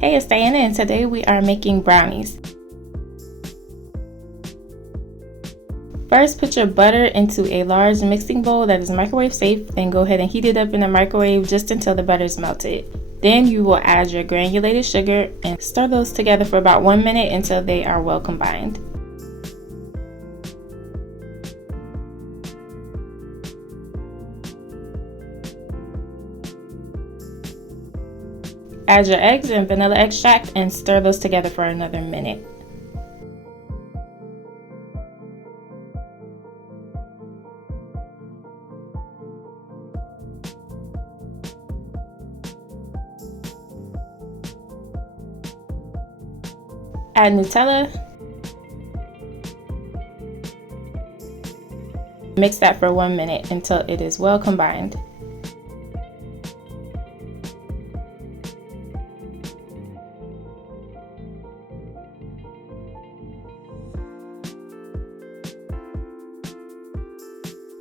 Hey, it's Diana, and today we are making brownies. First, put your butter into a large mixing bowl that is microwave safe, then go ahead and heat it up in the microwave just until the butter is melted. Then you will add your granulated sugar and stir those together for about 1 minute until they are well combined. Add your eggs and vanilla extract and stir those together for another minute. Add Nutella. Mix that for 1 minute until it is well combined.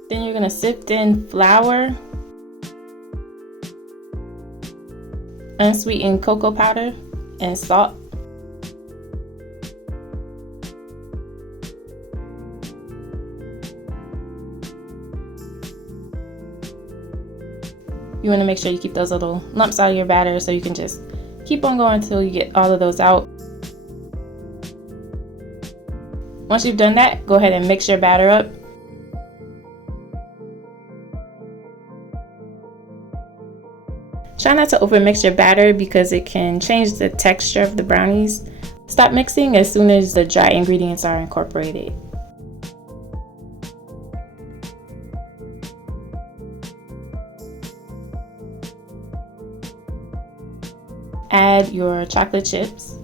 Then you're going to sift in flour, unsweetened cocoa powder, and salt. You want to make sure you keep those little lumps out of your batter so you can just keep on going until you get all of those out. Once you've done that, go ahead and mix your batter up. Try not to overmix your batter because it can change the texture of the brownies. Stop mixing as soon as the dry ingredients are incorporated. Add your chocolate chips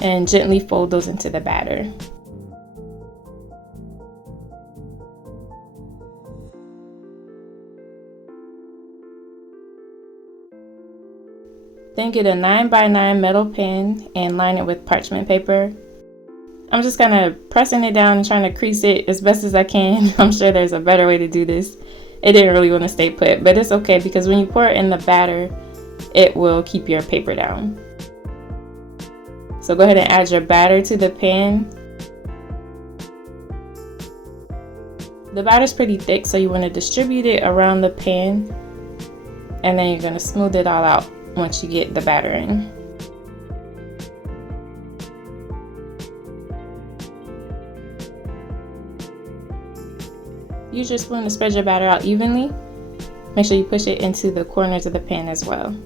and gently fold those into the batter. Then get a 9x9 metal pan and line it with parchment paper. I'm just kind of pressing it down and trying to crease it as best as I can. I'm sure there's a better way to do this. It didn't really want to stay put, but it's okay because when you pour it in the batter, it will keep your paper down. So go ahead and add your batter to the pan. The batter's pretty thick, so you want to distribute it around the pan, and then you're going to smooth it all out once you get the batter in. Use your spoon to spread your batter out evenly. Make sure you push it into the corners of the pan as well.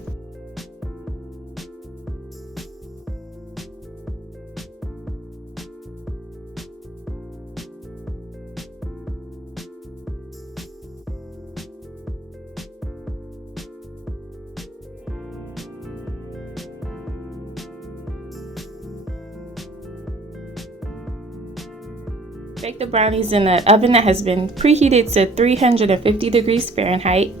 Bake the brownies in an oven that has been preheated to 350 degrees Fahrenheit.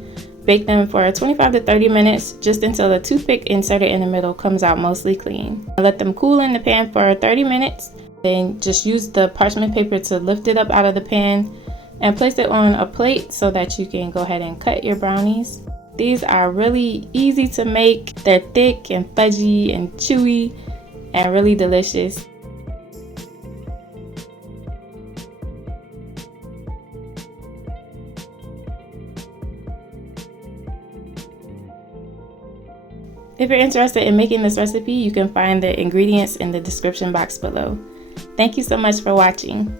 Bake them for 25 to 30 minutes, just until the toothpick inserted in the middle comes out mostly clean. Let them cool in the pan for 30 minutes. Then just use the parchment paper to lift it up out of the pan and place it on a plate so that you can go ahead and cut your brownies. These are really easy to make. They're thick and fudgy and chewy and really delicious. If you're interested in making this recipe, you can find the ingredients in the description box below. Thank you so much for watching.